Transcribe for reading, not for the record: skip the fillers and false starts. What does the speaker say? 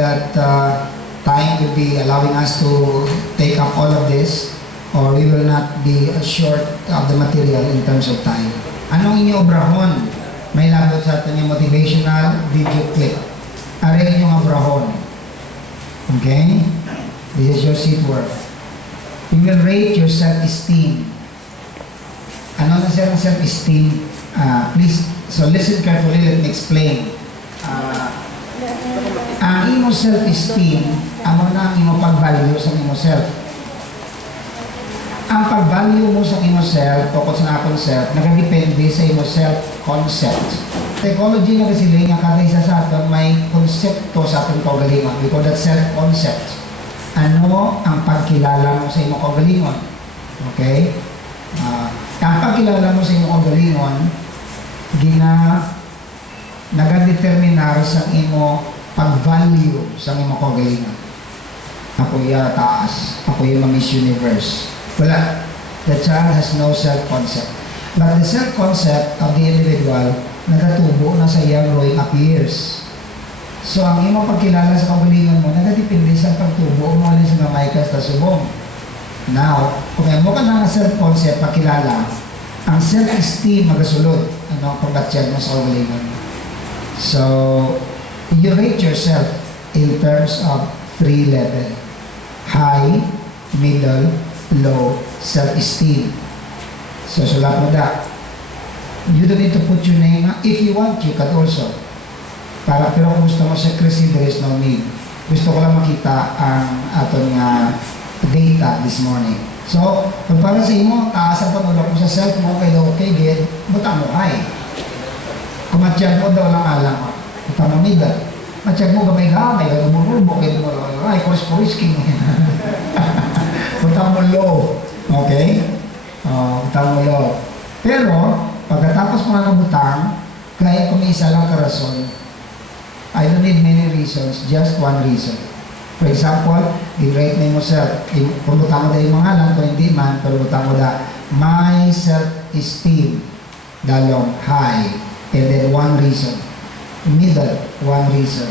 that time will be allowing us to take up all of this, or we will not be short of the material in terms of time. Anong inyong obrahon? May labot sa atin yung motivational video clip. Aray inyong obrahon. Okay? This is your seat work. You will rate your self-esteem. Ano na siya ng self-esteem? Please, so listen carefully, let me explain. Ang imo self-esteem, amo na ang imo pag-value sa imo self. Ang pag-value mo sa imo self, tungkol sa akong self, nakadepende sa imo self-concept. Psychology na kasi nga kada isa sa atin may konsepto sa atong kaugalingon. We call that self-concept. Ano ang pagkilala mo sa imo kaugalingon? Okay? Ang pagkilala mo sa imo kaugalingon, nagadeterminar sa imo pag-value sa imo kaugalingon. Ako yung taas. Ako yung Miss Universe. Wala. The child has no self-concept. But the self-concept of the individual nagatubo na sa iyang growing up years. So, ang imo pagkilala sa kaugalingon mo, nagadepende sa pagtubo mo alin sa gamay ka sa subong. Now, kung mo ka na self-concept, pagkilala, ang self-esteem magasulod. Ano ang pagbatyag mo sa kaugalingon mo. So, you rate yourself in terms of 3 levels. High, middle, low, self-esteem. So, sulat mo da. You don't need to put your name. If you want, you can also. Pero kung gusto mo secrecy, there is no need. Gusto ko lang makita ang aton nga data this morning. So, kung para sa imo, taasan pa mo mo sa self mo, kaya daw okay, get, butang mo ay. Kung matiyag mo daw lang alam mo, butang mo middle. Matiyag mo gamay-gamay, kaya lumurulbo, kaya lumurulbo, ay, kuris-kurisking. Butang mo low. Okay? Butang mo low. Pero, pagkatapos mo na nabutang, kaya kung may isa lang karason, I don't need many reasons, just one reason. For example, i-rate mo yourself. Kung butang mo dahil mga lang, kung hindi man, pero butang mo da, my self-esteem, dalong high, and then one reason. Middle, one reason.